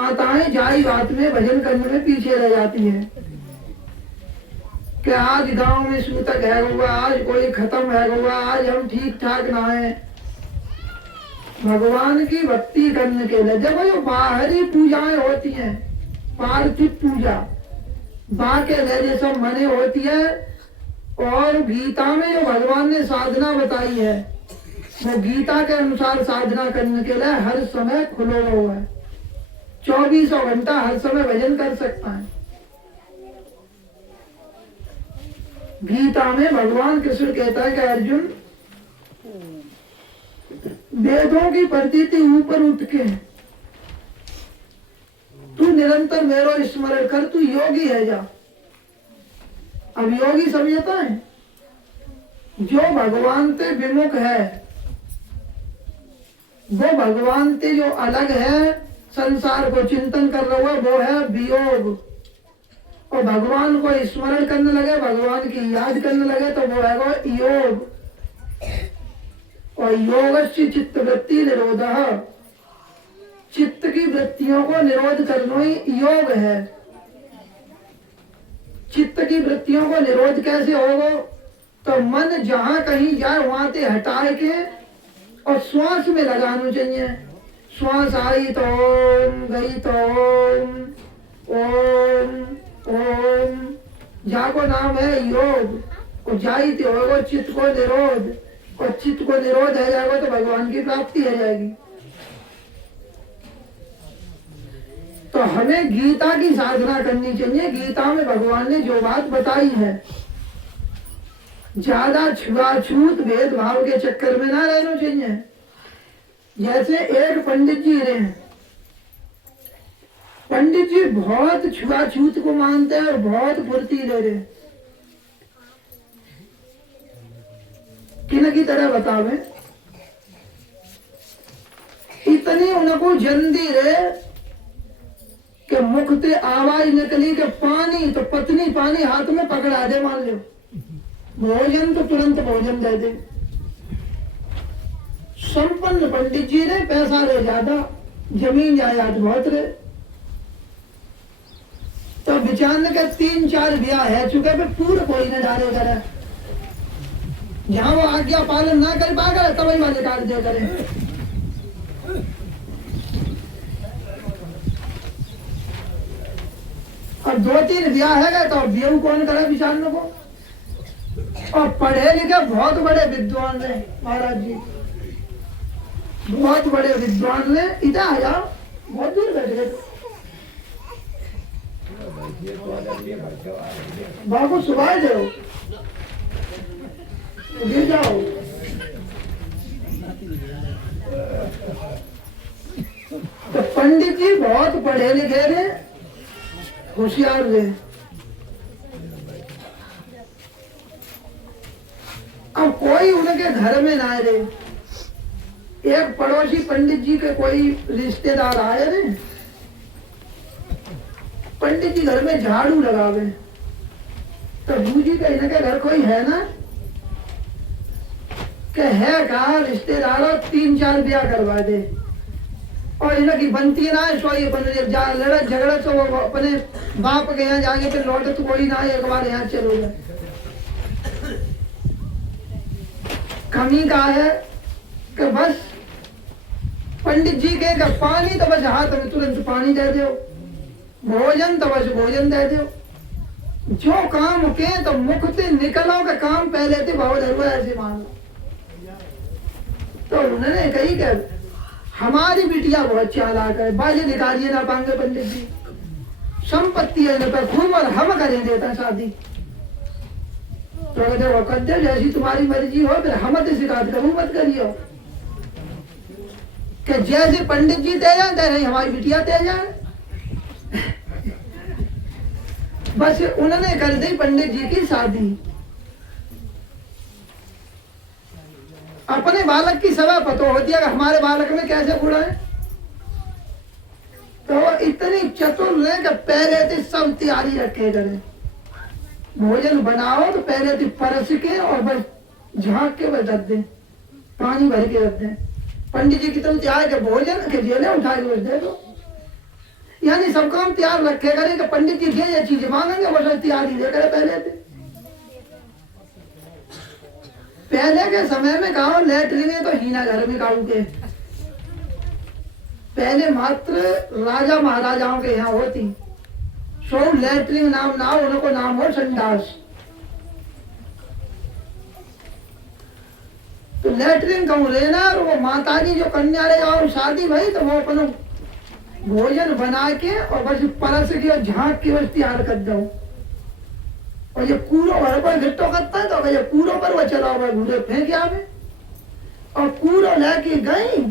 माताएं जाई बात में भजन करने में पीछे रह जाती हैं कि आज गांव में सूतक है हुआ, आज कोई खत्म है हुआ, आज हम ठीक ठाक ना है। भगवान की भक्ति करने के लिए देखो जो बाहरी पूजाएं होती हैं, पार्थिव पूजा बाके लिए सब मने होती है, और गीता में जो भगवान ने साधना बताई है वो गीता के अनुसार साधना करने के लिए हर समय खुला हुआ है। 24 घंटा हर समय भजन कर सकता है। गीता में भगवान कृष्ण कहता है कि अर्जुन, वेदों की प्रतीति ऊपर उठ के तू निरंतर मेरो स्मरण कर, तू योगी है जा। अब योगी समझता है जो भगवान से विमुख है, वो भगवान से जो अलग है, संसार को चिंतन कर रहा है, वो है वियोग। और भगवान को स्मरण करने लगे, भगवान की याद करने लगे, तो वो है वो योग। और योगस्य चित्त वृत्ति निरोध, चित्त की वृत्तियों को निरोध करना ही योग है। चित्त की वृत्तियों को निरोध कैसे होगा? तो मन जहां कहीं जाए वहां से हटा के और श्वास में लगाना चाहिए। श्वास आई तो ओम, गई तो ओम, ओम ओम, जाको नाम है योग। और जाई तो होगा चित्त को निरोध, और चित्त को निरोध है जाएगा तो भगवान की प्राप्ति हो जाएगी। तो हमें गीता की साधना करनी चाहिए। गीता में भगवान ने जो बात बताई है, ज्यादा छुआछूत भेदभाव के चक्कर में ना रहना चाहिए। जैसे एक पंडित जी रहे हैं, पंडित जी बहुत छुआछूत को मानते हैं और बहुत फुर्ती ले रहे हैं। किन की तरह बतावे, इतनी उनको जल्दी रहे कि मुख से आवाज निकली कि पानी, तो पत्नी पानी हाथ में पकड़ा दे, मान लो भोजन तो तुरंत भोजन दे दे। संपन्न पंडित जी ने, पैसा रहे ज्यादा, जमीन जायदाद बहुत रहे, तो विचार के 3-4 ब्याह है चुके पे पूरा कोई न डाले करे। जहां वो आज्ञा पालन ना कर पाएगा तभी वाले काट दे करे। और 2-3 ब्याह है तो ब्याह कौन करे विचारने को? और पढ़े लिखे बहुत बड़े विद्वान ने महाराज जी, बहुत बड़े विद्वान ने, इधर आ जाओ, बहुत दूर बैठ गए। बाबू सुबह जाओ, गिर जाओ। तो पंडित जी बहुत पढ़े लिखे थे, होशियार थे। अब कोई उनके घर में ना रहे। एक पड़ोसी पंडित जी के कोई रिश्तेदार आए थे, पंडित जी घर में झाड़ू लगावे, तो बूजी के इनके घर कोई है ना? कि है कहा रिश्तेदारों 3-4 ब्याह करवा दे, और इनकी बनती ना है, सो ये लड़ा झगड़ा तो वो अपने बाप के यहाँ जाके फिर लौटे तो कोई ना, एक बार यहाँ चलो जाए। कमी का है कि बस पंडित जी के पानी तो बस हाथ में तुरंत पानी दे दो, भोजन तो बस भोजन दे दो। जो काम के तो मुख से निकलो का काम पहले थे बहुत धरवा ऐसे मान लो। तो उन्होंने कही कि हमारी बिटिया बहुत चालाक है, बाजे निकालिए ना पाएंगे पंडित जी, संपत्ति है न खूब, और हम करें देता शादी। तो कहते वो कहते जैसी तुम्हारी मर्जी हो, फिर हम तो शिकायत करूं मत करियो। कि जैसे पंडित जी दे जाए तैसे हमारी बिटिया दे जाए। बस उन्होंने कर दी पंडित जी की शादी। अपने बालक की सभा पतो होती है कि हमारे बालक में कैसे गुण है। तो इतनी चतुर है कि पहले से सब तैयारी रखे करे। भोजन बनाओ तो पहले से परस के और बस झाँक के बस रख दे, पानी भर के रख दे। पंडित जी की तरफ तैयार के भोजन के जेले उठा के बस दे दो। यानी सब काम तैयार रखे करे कि पंडित जी ये चीज मांगेंगे वो सब तैयारी दे करे पहले से। पहले के समय में गाँव लेटरिन तो हीना घर में गाँव के पहले मात्र राजा महाराजाओं के यहाँ होती, सो लेटरिन नाम ना उनको नाम हो संडास। तो लेटरिन कहूँ रहना और वो माता जी जो कन्या रहे और शादी भाई तो वो अपना भोजन बना के और बस परस की और झांक की बस तैयार कर दो। और ये कूड़ो घर पर घिट्टो करता है तो ये कूड़ो पर वो चला हुआ घूरे फेंक आवे और कूड़ो लेके गई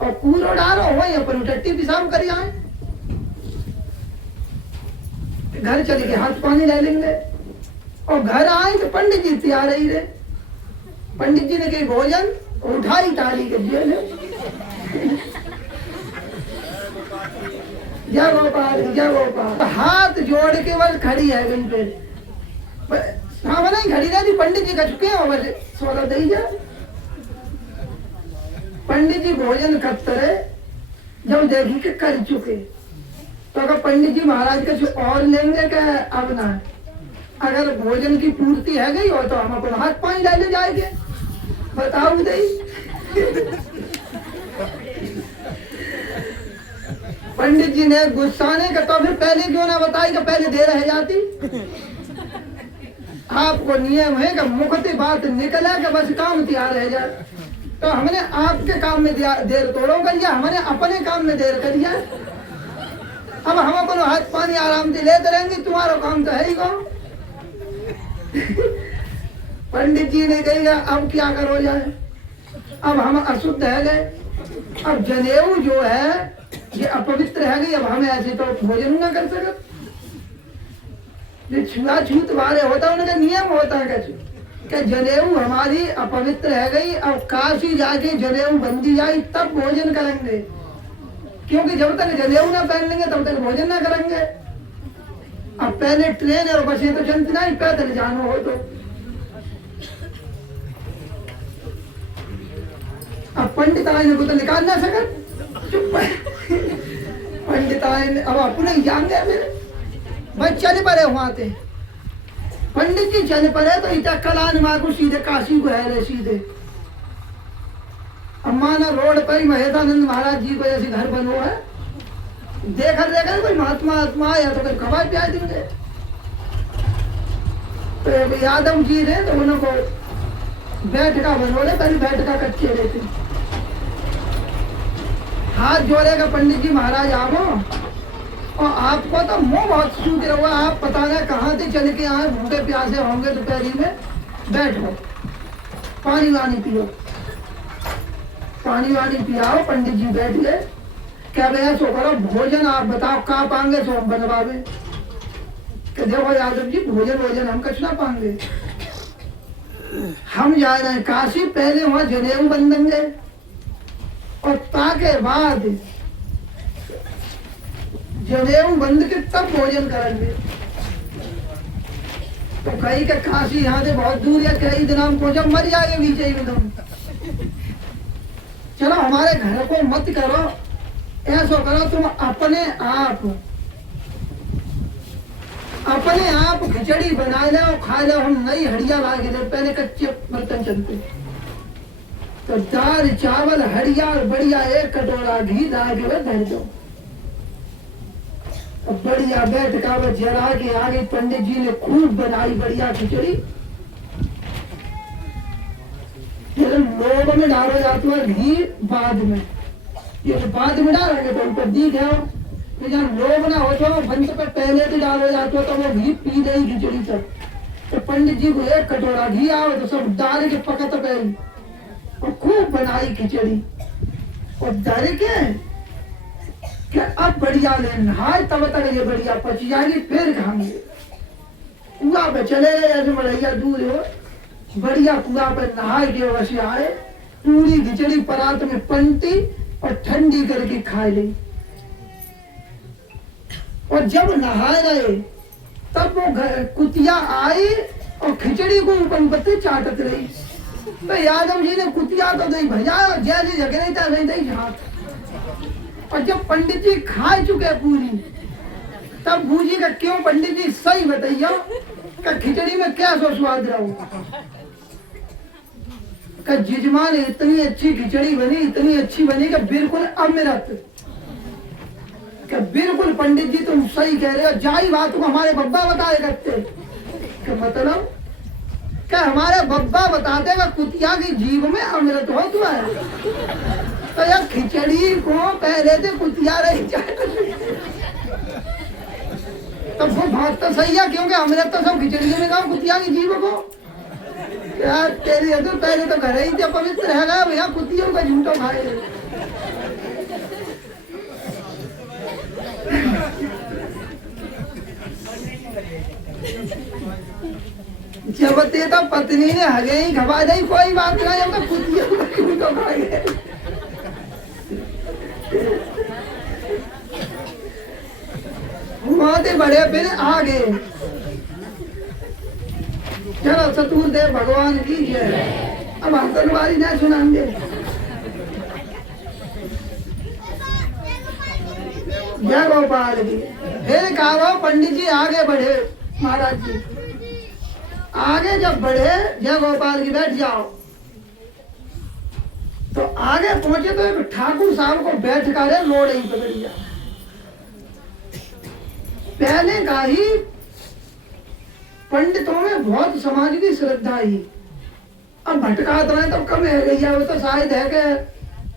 और कूड़ो डालो वही अपन टट्टी पिसाब कर आए, घर चले के हाथ पानी ले लेंगे और घर आए तो पंडित जी तैयार ही रहे। पंडित जी ने कही भोजन उठाई ताली के जेल जय गोपाल जय गोपाल, हाथ जोड़ के बस खड़ी है गई पे सामने ही खड़ी रहती। पंडित जी का चुके हैं बस सोलह दे जा। पंडित जी भोजन करते रहे, जब देखी के कर चुके तो अगर पंडित जी महाराज का कुछ और लेंगे क्या अब ना, अगर भोजन की पूर्ति है गई हो तो हम अपना हाथ पानी डाले जाएंगे, बताओ दे। पंडित जी ने गुस्साने का तो फिर पहले क्यों ना बताई कि पहले दे रह जाती। आपको नियम है कि मुखती बात निकला कि बस काम तैयार रह जाए, तो हमने आपके काम में देर तोड़ो कर लिया, हमने अपने काम में देर कर लिया। अब हम अपना हाथ पानी आराम से लेते रहेंगे, तुम्हारा काम तो है ही कौन। पंडित जी ने कहा अब क्या करो जाए, अब हम अशुद्ध है गए, अब जनेऊ जो है ये अपवित्र है गई, अब हम ऐसे तो भोजन ना कर सकते। छुआछूत वाले होता है उनका नियम होता है कि जनेऊ हमारी अपवित्र है गई, अब काशी जाके जनेऊ बंदी जाए तब भोजन करेंगे, क्योंकि जब तक जनेऊ ना पहन लेंगे तब तक भोजन ना करेंगे। अब पहले ट्रेन और बसें तो चलती नहीं, पैदल जाना हो तो। अब पंडिताइन को तो निकाल ना सकत, पंडिताइन अब अपने जान गए मेरे बस चले पड़े वहां थे। पंडित जी चले पड़े तो इतना कलान माँ को सीधे काशी को है रहे सीधे। अब माना रोड पर ही महेदानंद महाराज जी को जैसे घर बनो है, देखा कोई महात्मा आत्मा आया तो फिर खबर प्याज देंगे। तो यादव जी ने तो उनको बैठका बनोले, पहले बैठका कच्चे रहते, हाथ जोड़ेगा पंडित जी महाराज आवो, और आपको तो मुंह बहुत सूख रहा, आप पता नहीं कहाँ से चल के आए, भूखे प्यासे होंगे दोपहरी में, बैठो पानी वानी पियो, पानी वानी पियाओ। पंडित जी बैठ गए, क्या भैया सो करो भोजन आप बताओ कहाँ पाएंगे, सो हम बनवावे। कि देखो यादव जी भोजन हम कुछ ना पाएंगे, हम जा रहे हैं काशी, पहले वहां जनेऊ बंधेंगे और ताके बाद जनेऊ बंध के तब भोजन करेंगे। तो कहीं के काशी यहाँ से बहुत दूर है, कई दिन हम पहुंचा मर जाएंगे बीच ही में। चलो हमारे घर को मत करो, ऐसा करो तुम अपने आप खिचड़ी बना ले और खा ले, हम नई हड़िया ला के ले, पहले कच्चे बर्तन चलते तो दाल चावल हड़िया और बढ़िया एक कटोरा घी ला के धर दो, बढ़िया बैठ का जरा के आगे पंडित जी ने खूब बनाई बढ़िया खिचड़ी। फिर लोग में डालो जाता है घी बाद में, ये बाद में डालेंगे तो ऊपर दी गया, तो जहाँ लोग ना हो तो बंद पर पहले से डालो जाता तो वो घी पी गई खिचड़ी तक। तो पंडित जी को एक कटोरा घी आओ तो सब डाल के पकत गई और खूब बनाई खिचड़ी और डर के क्या अब बढ़िया ले नहाए तब तक ये बढ़िया पच जाएगी, फिर खाएंगे। कुआ पे चले गए, ऐसे बढ़िया दूर हो, बढ़िया कुआ पे नहाए के वैसे आए, पूरी खिचड़ी परात में पंती और ठंडी करके खाए ली। और जब नहाए गए तब वो कुतिया आई और खिचड़ी को ऊपर ऊपर चाटत रही। तो यादव जी ने कुतिया तो नहीं भजा, जैसे जगह नहीं था नहीं हाथ और जब पंडित जी खा चुके पूरी, तब बूझी का क्यों पंडित जी सही बताइयो का खिचड़ी में क्या सो स्वाद रहो का जिजमान इतनी अच्छी खिचड़ी बनी, इतनी अच्छी बनी कि बिल्कुल अमृत। कि बिल्कुल पंडित जी तुम सही कह रहे हो, जाई बात तुम हमारे बब्बा बताए करते कि मतलब क्या हमारे बब्बा बताते का कुतिया की जीभ में अमृत हो तो है। तो यार खिचड़ी को पहले से कुतिया रही जाए तो वो बात तो सही है, क्योंकि अमृत तो सब खिचड़ी में गाओ कुतिया की जीभ को। यार तेरी अदर पहले तो घर ही थे पवित्र है गया भैया, कुतियों का झूठो खाए। जब ते तो पत्नी ने हगे ही खबा दी, कोई बात नहीं, जब तो कुतियों का झूठो खाए। वहां बड़े फिर आ गए। चलो सतगुरु देव भगवान की जय। अब हम तनवारी नहीं सुनाएंगे। जय गोपाल की। फिर कहा पंडित जी आगे बढ़े, महाराज जी आगे जब बढ़े, जय गोपाल की बैठ जाओ। तो आगे पहुंचे तो एक ठाकुर साहब को बैठ कर लोड़े ही पकड़ लिया। पहले का ही पंडितों में बहुत समाज की श्रद्धा ही, अब भटका तो तब कम है गई है। वो तो शायद है कि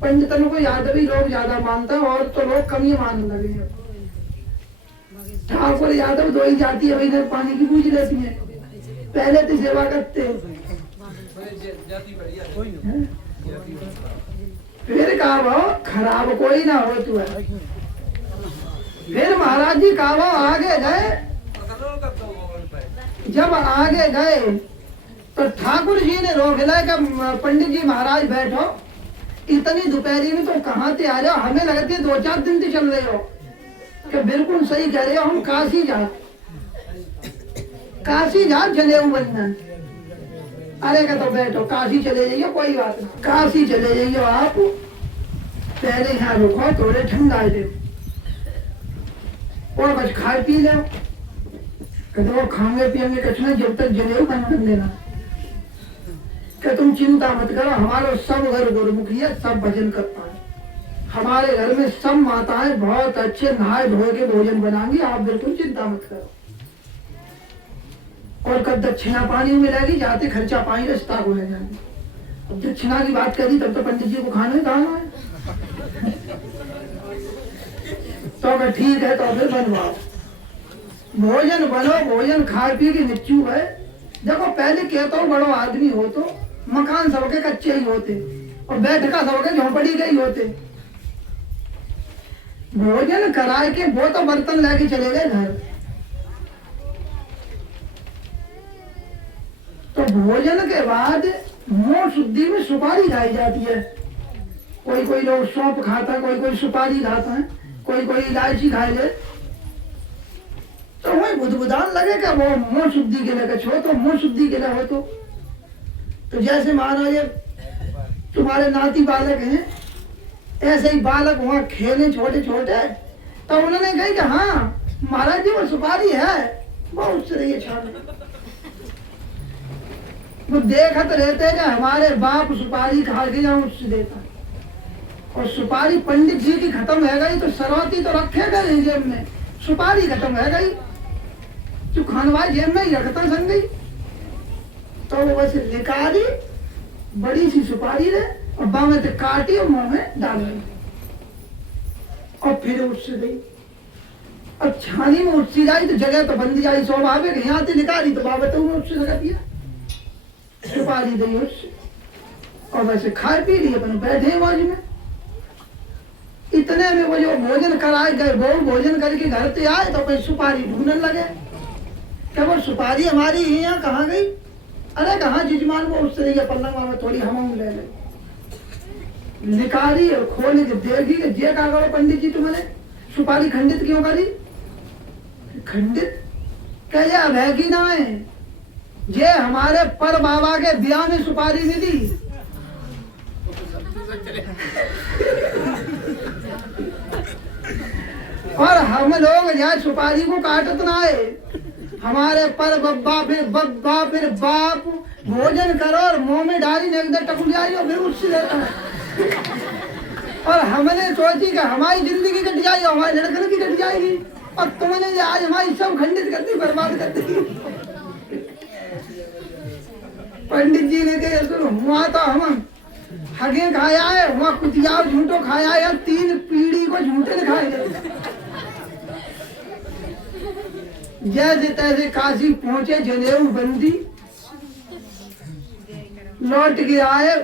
पंडितों को यादवी लोग ज्यादा मानते हैं और तो लोग कम ही मानने लगे हैं। ठाकुर यादव दो ही जाती है, वही पानी की पूछ रहती है, पहले तो सेवा करते। फिर कहा वो खराब कोई ना हो तू है। फिर महाराज जी कहा आगे गए। जब आगे गए तो ठाकुर जी ने रोक लिया कि पंडित जी महाराज बैठो, इतनी दोपहरी में तो कहाँ से आ रहे हो, हमें लगती है 2-4 दिन से चल रहे हो। कि बिल्कुल सही कह रहे हो, हम काशी जा जनेऊ बनना। अरे का तो बैठो, काशी चले जाइए, कोई बात नहीं, काशी चले जाइए आप, पहले यहाँ रुको थोड़े ठंडा दे और बस खा पी लो। कहते खाएंगे पियेंगे कुछ नहीं, जब तक जनेऊ बन लेना। कि तुम चिंता मत करो, हमारे सब घर गुरुमुखी है, सब भजन करता है। हमारे घर में सब माताएं बहुत अच्छे नहाए धोए के भोजन बनाएंगी, आप बिल्कुल चिंता मत करो। और कब दक्षिणा पानी मिलेगी, जाते खर्चा पानी रास्ता को ले जाएंगे। अब दक्षिणा की बात करी तब तो पंडित जी को खाना ही खाना है। तो अगर ठीक है तो फिर बनवाओ, भोजन बनो, भोजन खा पी के निच्चू है। देखो पहले कहता हूँ, बड़ो आदमी हो तो मकान सबके कच्चे ही होते और बैठका सबके झोंपड़ी के ही होते। भोजन कराए के वो तो बर्तन लेके चले गए घर। तो भोजन के बाद मुंह शुद्धि में सुपारी खाई जाती है। कोई कोई लोग सौंफ खाता है, कोई कोई सुपारी खाता है, कोई कोई इलायची खा ले। तो वही बुदबुदान लगेगा, वो मुंह शुद्धि के लिए कुछ हो तो मुंह शुद्धि के लिए हो तो जैसे मानो ये तुम्हारे नाती बालक हैं, ऐसे ही बालक वहां खेले छोटे छोटे। तो उन्होंने कहा कि हाँ महाराज जी वो सुपारी है, वो उससे रही छान। वो देखत रहते कि हमारे बाप सुपारी खा के जाऊं उससे देता। और सुपारी पंडित जी की खत्म है गई तो सरौती तो रखेगा नहीं जेब में, सुपारी खत्म है गई जो खानवा जेब में ही रखता संग गई। तो वो वैसे निकाली बड़ी सी सुपारी रे और बामे से काटी और मुंह में डाल दी और फिर उससे गई। अब छानी में उससे जाई तो जगह तो बंदी आई, स्वाभाविक यहाँ से निकाली तो बाबा तो उससे लगा दिया, सुपारी दी उससे और वैसे खा पी लिए अपन बैठे मौज में। इतने में वो जो भोजन कराए गए, वो भोजन करके घर से आए तो अपन सुपारी ढूंढने लगे। क्या वो सुपारी हमारी यहाँ कहाँ गई? अरे कहाँ जिजमान वो उससे रही पन्ना में थोड़ी हम ले ले। निकाली और खोल के देखी कि जे कहा करो पंडित जी तुम्हारे सुपारी खंडित क्यों करी? खंडित कहे अब है कि ना है, जे हमारे पर बाबा के ब्याह में सुपारी मिली। और हम लोग यहाँ सुपारी को काटत ना है। हमारे पर बब्बा फिर बाप भोजन करो और मुंह में डाली ने एकदम टकुलियाई और फिर उससे देता है। और हमने सोची कि हमारी जिंदगी कट जाएगी, हमारे लड़कन की कट जाएगी, और तुमने आज हमारी सब खंडित कर दी, बर्बाद कर दी। पंडित जी ने कहा सुनो, वहाँ तो हम हगे खाया है, वहाँ कुतिया झूठो खाया है, 3 पीढ़ी को झूठे ने खाए। जैसे तैसे काशी पहुंचे, जनेऊ बंदी लौट के आए,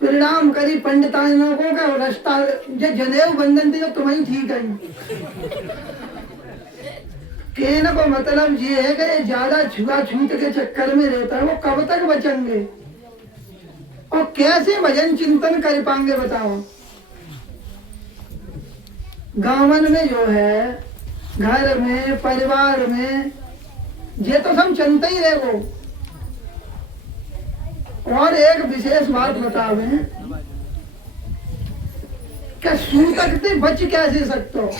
परिणाम करी पंडिताइयों को का रास्ता जो जनेऊ बंधन थे जो तुम्हें ठीक है। कहने को मतलब ये है कि ज्यादा छुआछूत के चक्कर में रहता है, वो कब तक बचेंगे और कैसे भजन चिंतन कर पाएंगे बताओ। गांवन में जो है, घर में, परिवार में, ये तो सब चलते ही रहे वो। और एक विशेष बात बतावे कि सूतक से बच कैसे सकते हो।